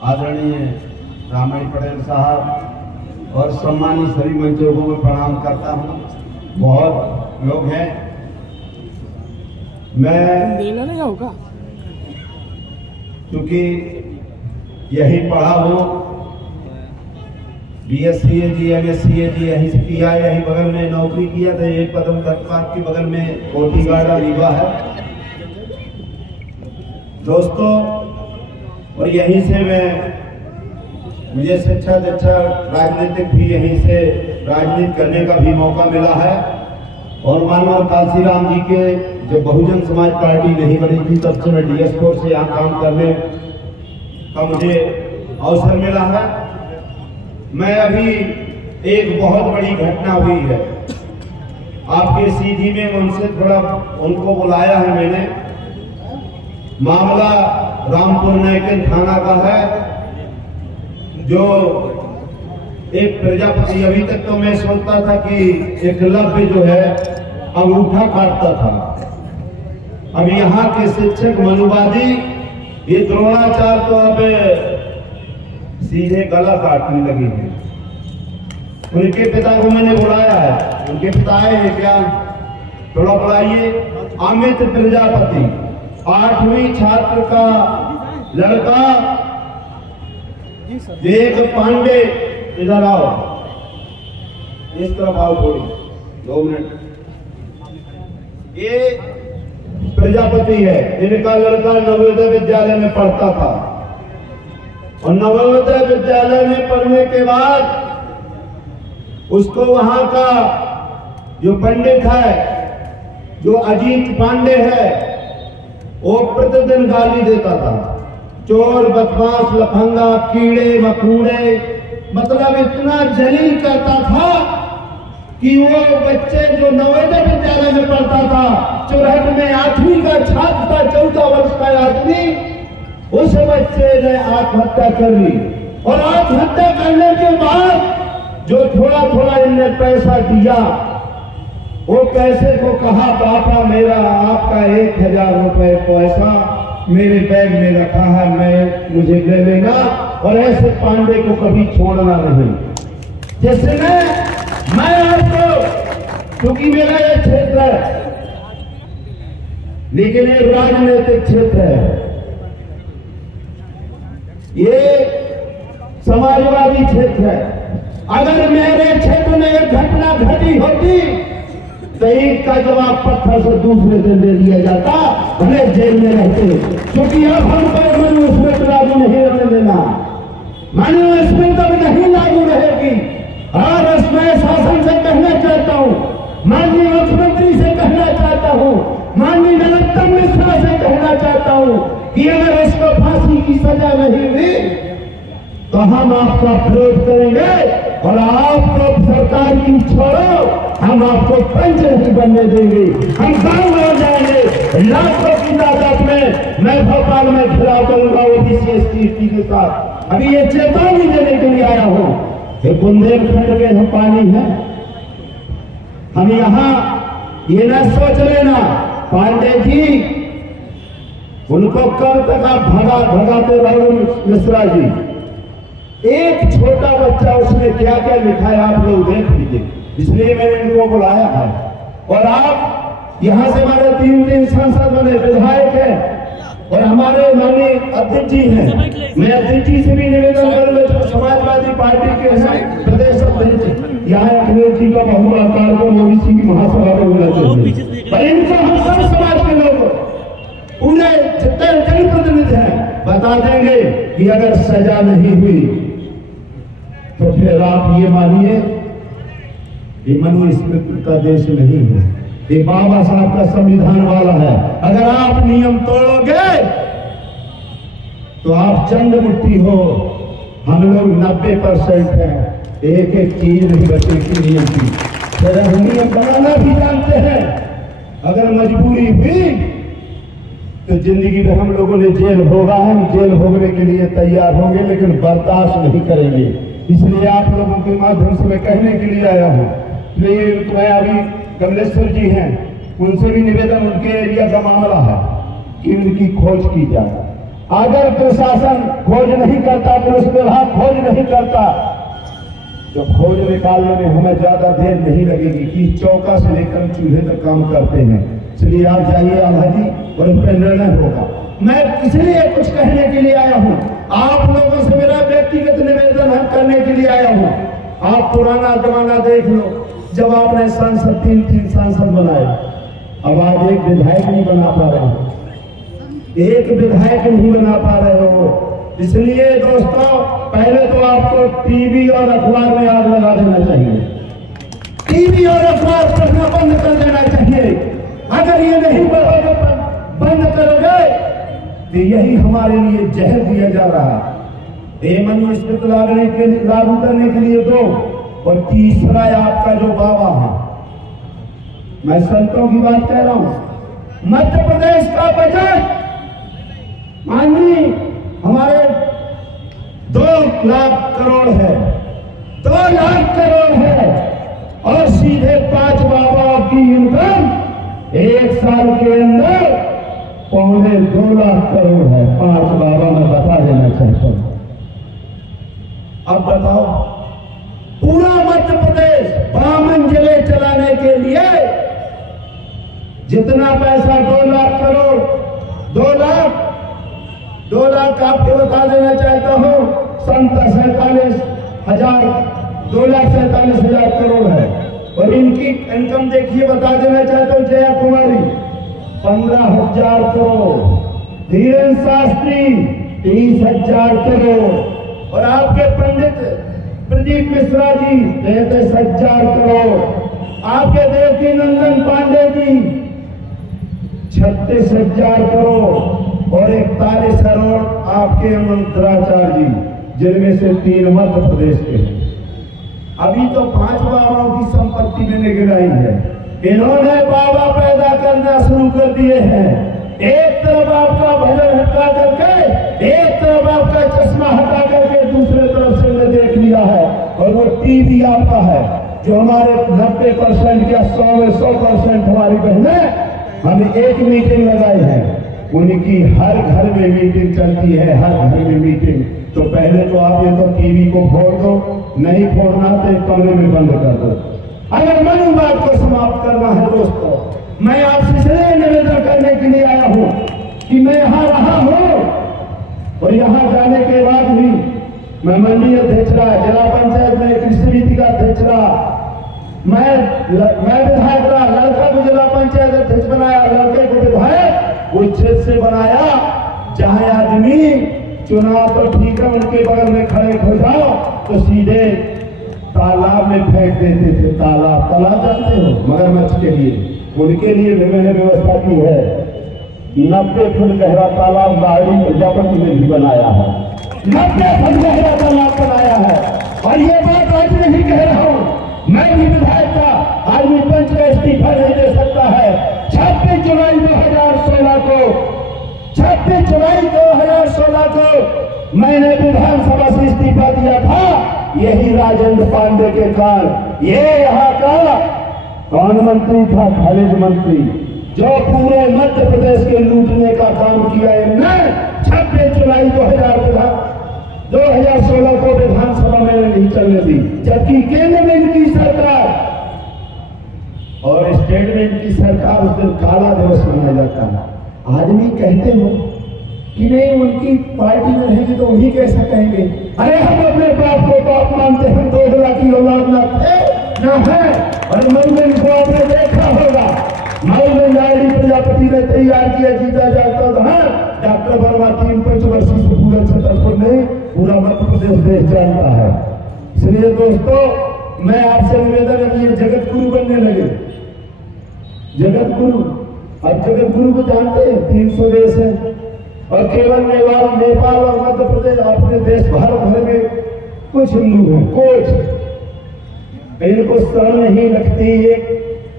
आदरणीय रामणी पटेल साहब और सम्मानित सभी मंचों को मैं प्रणाम करता हूँ। बहुत लोग हैं, मैं क्योंकि यही पढ़ा हूँ, BSc MSc यहीं से किया, यही बगल में नौकरी किया था। एक पदम तत्पात के बगल में कोठी गार्ड रीवा है दोस्तों, और यहीं से मुझे शिक्षा राजनीतिक भी यहीं से राजनीति करने का भी मौका मिला है। और मानव काशीराम जी के जब बहुजन समाज पार्टी नहीं बनी थी तब से मैं DS4 से यहाँ काम करने का मुझे अवसर मिला है। मैं अभी एक बहुत बड़ी घटना हुई है आपके सीधी में, उनसे थोड़ा उनको बुलाया है मैंने। मामला रामपुर नायकन थाना का है, जो एक प्रजापति, अभी तक तो मैं सोचता था कि एकलव्य जो है अंगूठा काटता था, अब यहाँ के शिक्षक मनुवादी ये द्रोणाचार्य तो अब सीधे गला काटने लगे हैं। उनके पिता को मैंने बुलाया है, उनके पिता आए हैं क्या? थोड़ा बुलाइए। अमित प्रजापति 8वीं छात्र का लड़का, एक पांडे, इधर आओ, इस तरफ आओ थोड़ी, 2 मिनट। ये प्रजापति है, इनका लड़का नवोदय विद्यालय में पढ़ता था और नवोदय विद्यालय में पढ़ने के बाद उसको वहां का जो पंडित है, जो अजीत पांडे है, वो प्रतिदिन गाली देता था। चोर, बदमाश, लफंगा, कीड़े मकूड़े, मतलब इतना जलील करता था कि वो बच्चे जो नवोदय विद्यालय में पढ़ता था, चुरहट में 8वीं का छात्र था, 14 वर्ष का आदमी, उस बच्चे ने आत्महत्या कर ली। और आत्महत्या करने के बाद जो थोड़ा थोड़ा इनने पैसा दिया, वो पैसे को कहा, पापा मेरा आपका 1000 रुपए पैसा मेरे बैग में रखा है, मुझे ले लेना, और ऐसे पांडे को कभी छोड़ना नहीं। जैसे मैं आपको, क्योंकि मेरा ये क्षेत्र है लेकिन ये राजनीतिक क्षेत्र है, ये समाजवादी क्षेत्र है। अगर मेरे क्षेत्र में एक घटना घटी होती तो ईद का जवाब पत्थर से दूसरे दिन दे दिया जाता, भले जेल में रहते, क्योंकि अब हम पर मनुस्मृति लागू नहीं रहने देना, मनुस्मृति अब नहीं लागू रहेगी। और मैं शासन से कहना चाहता हूँ, माननीय मुख्यमंत्री से कहना चाहता हूँ, माननीय नरोत्तम मिश्रा से कहना चाहता हूँ कि अगर इसको फांसी की सजा नहीं हुई तो हम आपका विरोध करेंगे और आपको सरकार की छोड़ो, हम आपको पंच नहीं बनने देंगे। हम गांव में जाएंगे, लाखों की तादाद में मैं भोपाल में घिराव करूंगा OBC ST के साथ। अभी ये चेतावनी देने के लिए आया हूं कि बुंदेलखंड में जो पानी है, हम यहाँ ये न सोच लेना पांडे जी उनको कब तक आप भगाते रहोगे। मिश्रा जी, एक छोटा बच्चा उसने क्या क्या लिखा है आप लोग देख लीजिए, इसलिए मैंने इनको बुलाया है। और आप यहाँ से हमारे 3 सांसद बने, विधायक हैं और हमारे माननीय अध्यक्ष जी हैं। मैं अध्यक्ष जी से भी निवेदन करूंगा, समाजवादी पार्टी के हैं प्रदेश अध्यक्ष, यहाँ अखिलेश जी का बहुआकार को OBC की महासभा में होना चाहिए। पर इनको हम सब समाज के लोग पूरे जितने जनप्रतिनिधि हैं बता देंगे कि अगर सजा नहीं हुई तो फिर आप ये मानिए ये मनुस्मृति का देश नहीं है, ये बाबा साहब का संविधान वाला है। अगर आप नियम तोड़ोगे तो आप चंद मुट्ठी हो, हम लोग 90% है, एक एक चीज नहीं बचेगी नियम की। फिर हम नियम बनाना भी जानते हैं, अगर मजबूरी हुई तो जिंदगी में हम लोगों ने जेल होगा, हम जेल भोगने के लिए तैयार होंगे, लेकिन बर्दाश्त नहीं करेंगे। इसलिए आप लोगों के माध्यम से मैं कहने के लिए आया हूँ। मैं अभी कमलेश्वर जी हैं, उनसे भी निवेदन, उनके एरिया का मामला है कि उनकी खोज की जाए। अगर प्रशासन खोज नहीं करता, पुलिस विभाग खोज नहीं करता, तो खोज निकालने में हमें ज्यादा देर नहीं लगेगी कि चौका से लेकर चूल्हे तक काम करते हैं। इसलिए आप जाइए आल्हा जी और उन पर निर्णय होगा। मैं इसलिए कुछ कहने के लिए आया हूँ, आप लोगों से मेरा व्यक्तिगत निवेदन है करने के लिए आया हूँ। आप पुराना जमाना देख लो, जब आपने सांसद 3 सांसद बनाए, अब आज एक विधायक नहीं बना पा रहे हो, एक विधायक नहीं बना पा रहे हो। इसलिए दोस्तों, पहले तो आपको टीवी और अखबार में आग लगा देना चाहिए, टीवी और अखबार पढ़ना बंद कर देना चाहिए। अगर ये नहीं बंद करोगे तो यही हमारे लिए जहर दिया जा रहा है। मनुस्मृति लागू करने के लिए 2 और तीसरा आपका जो बाबा है, मैं संतों की बात कह रहा हूं। मध्य प्रदेश का बजट माननीय हमारे 2 लाख करोड़ है, 2 लाख करोड़ है, और सीधे 5 बाबाओं की इनकम 1 साल के अंदर 2.25 लाख करोड़ है। 5 बाबा मैं बता देना चाहता हूं। अब बताओ, पूरा मध्य प्रदेश 52 जिले चलाने के लिए जितना पैसा 2 लाख करोड़, 2 लाख आपको बता देना चाहता हूं, 47,000 2,47,000 करोड़ है। और इनकी इनकम देखिए, बता देना चाहता हूं, जया कुमारी 15,000 करोड़, धीरेन्द्र शास्त्री 30,000 करोड़, और आपके पंडित प्रदीप मिश्रा जी 33,000 करोड़, आपके देवकी नंदन पांडे जी 36,000 करोड़, और 41 करोड़ आपके मंत्राचार्य जी, जिनमें से 3 मध्य प्रदेश के हैं। अभी तो 5 बाबाओं की संपत्ति मैंने गिराई है। इन्होंने बाबा पैदा करना शुरू कर दिए हैं। एक तरफ आपका भजन हटा करके, एक तरफ आपका चश्मा हटा करके दूसरे तरफ से मैं देख लिया है। और वो टीवी आपका है, जो हमारे 90% या 100 में 100% हमारी बहनें, हमने एक मीटिंग लगाई है, उनकी हर घर में मीटिंग चलती है, हर घर में मीटिंग। तो पहले तो आप ये तो टीवी को फोड़ दो, नहीं फोड़ना तो कमरे में बंद कर दो। अगर मन बात को समाप्त करना है दोस्तों, मैं आपसे इसलिए निवेदन करने के लिए आया हूं कि मैं यहां रहा हूं, और यहां जाने के बाद भी मैं मंडी अध्यक्ष रहा, जिला पंचायत में कृषि समिति का अध्यक्ष रहा, मैं विधायक रहा, लड़का को जिला पंचायत अध्यक्ष बनाया, लड़के को विधायक उस क्षेत्र से बनाया जहां आदमी चुनाव तो ठीक है, उनके बगल में खड़े हो जाओ तो सीधे तालाब में फेंक देते थे। तालाब जानते हो, मगरमच्छ के लिए, उनके लिए भी मैंने व्यवस्था की है। 90 फुट गहरा तालाब बाहरी प्रजापति में भी बनाया है, 90 फुट गहरा तालाब बनाया है। और ये बात आज नहीं कह रहा हूं, मैं भी विधायक था, आदमी पंच का इस्तीफा नहीं दे सकता है। 26 जुलाई 2016 को 26 जुलाई 2016 को मैंने विधानसभा से इस्तीफा दिया था, यही राजेंद्र पांडे के कारण। ये यहाँ का कौन मंत्री था? खनिज मंत्री, जो पूरे मध्य प्रदेश के लूटने का काम किया है। 26 जुलाई 2016 को विधानसभा में नहीं चलने दी, जबकि केंद्र में इनकी सरकार और स्टेट में इनकी सरकार उस दिन काला दिवस मनाया जाता है। आदमी कहते हो कि नहीं उनकी पार्टी में रहेंगे तो उन्हीं कैसा कहेंगे? अरे हम अपने बाप को बाप मानते हैं, 2 लाख की औलाद ना थे ना है। और मऊगन को आपने देखा होगा, मऊगन लाडी प्रजापति ने तैयार किया, जीता जाता था डॉक्टर वर्मा 3 पंचवर्षीय से पूरा छतरपुर नहीं, पूरा मध्य प्रदेश देश जानता है। इसलिए दोस्तों, मैं आपसे निवेदन, अब ये जगत गुरु बनने लगे, जगत गुरु। अब जगत गुरु को जानते हैं, 300 देश है, और केवल नेपाल और मध्य प्रदेश, अपने देश भारत भर में कुछ हिंदू हैं, कुछ इनको शरण नहीं लगती। ये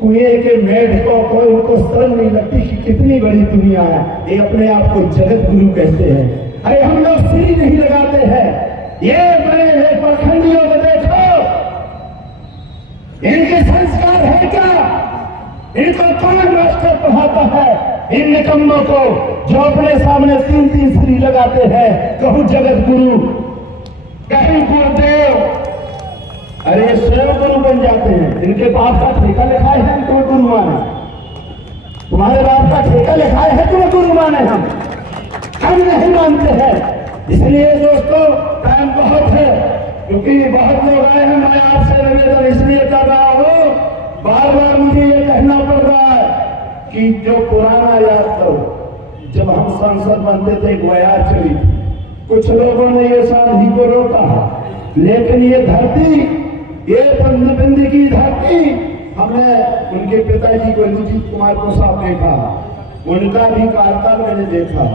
कुएं के मेढ को कोई उनको शरण नहीं लगती कि कितनी बड़ी दुनिया है। ये अपने आप को जगत गुरु कहते हैं। अरे हम लोग सीढ़ी नहीं लगाते हैं। ये बड़े पाखंडियों को देखो, इनके संस्कार है क्या? इनको कौन मास्टर पढ़ाता है? इन निकम्मों को जो अपने सामने 3-3 श्री लगाते हैं, कहूं जगत गुरु, कहीं गुरुदेव, अरे स्वयं गुरु बन जाते हैं। इनके बाप का ठेका लिखा है, तुम्हें गुरु माने, तुम्हारे बाप का ठेका लिखा है, तुम्हें गुरु माने। हम नहीं मानते हैं। इसलिए दोस्तों टाइम बहुत है, क्योंकि बहुत लोग आए हैं। मैं आपसे निवेदन इसलिए कर रहा हूं, बार बार मुझे ये कहना पड़ रहा है कि जो पुराना याद करो, जब हम सांसद बनते थे एक बयार चली, कुछ लोगों ने ये सांधी को रोका, लेकिन ये धरती, ये बंदी की धरती, हमने उनके पिताजी को इंद्रजीत कुमार को साथ देखा, उनका भी कार्यकाल मैंने देखा।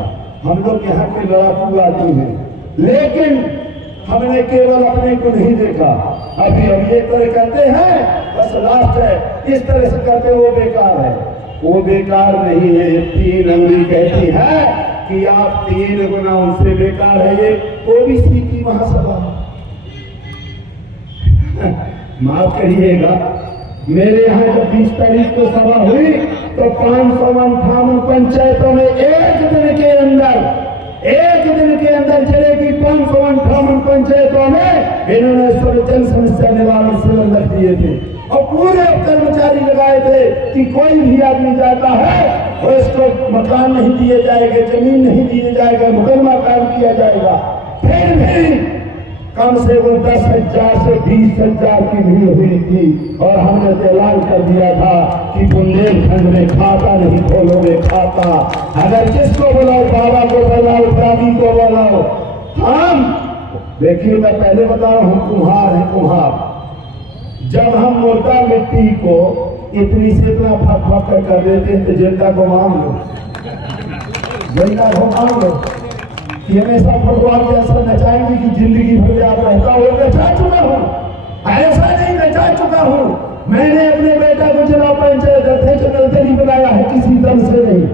हम लोग यहाँ के लड़ाकू आदमी हैं, लेकिन हमने केवल अपने को नहीं देखा। अभी हम ये तरह करते हैं, बस लास्ट है, इस तरह से करते वो बेकार है। वो बेकार नहीं है। 3 अंगुली कहती है कि आप 3 गुना उनसे बेकार है। ये ओबीसी की महासभा, माफ करिएगा, मेरे यहाँ जब 20 तारीख को सभा हुई तो 558 पंचायतों में एक दिन के अंदर जिले की 558 पंचायतों में इन्होंने जन समस्या निवारण सिलेंडर दिए थे, और पूरे कर्मचारी लगाए थे कि कोई भी आदमी जाता है और इसको मकान नहीं दिए जाएंगे, जमीन नहीं दिए जाएगा, मुकदमा कायम किया जाएगा। फिर भी कम से कम 10,000 से 20,000 की भीड़ हुई थी, और हमने ऐलान कर दिया था कि बुंदेलखंड में खाता नहीं खोलोगे खाता। अगर किसको बुलाओ, बाबा को बुलाओ, प्राणी को बुलाओ। हम देखिए, मैं पहले बता रहा हूं, कुम्हार है, कुम्हार। जब हम मोटा मिट्टी को इतनी से इतना फक कर देते हैं तो जनता को मांग लो, जनता को मांग लो कि हमेशा फुटबॉल जैसा नचाएंगे कि जिंदगी भर याद रहता हो। नचा चुका हूँ, ऐसा नहीं नचा चुका हूँ। मैंने अपने बेटा को जिला पंचायत अध्यक्ष नहीं बनाया है, किसी दल से नहीं,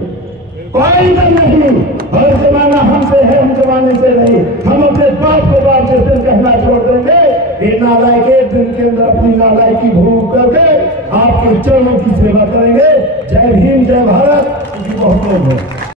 कोई दल नहीं। हर जमाना हमसे है, हम जमाने से नहीं। हम अपने बाप को बाप जिस दिन कहना छोड़ देंगे, ये नालायक एक दिन के अंदर अपनी नालायकी भूल करके आपके चरणों की सेवा करेंगे। जय भीम, जय भारत। बहुत लोग हैं।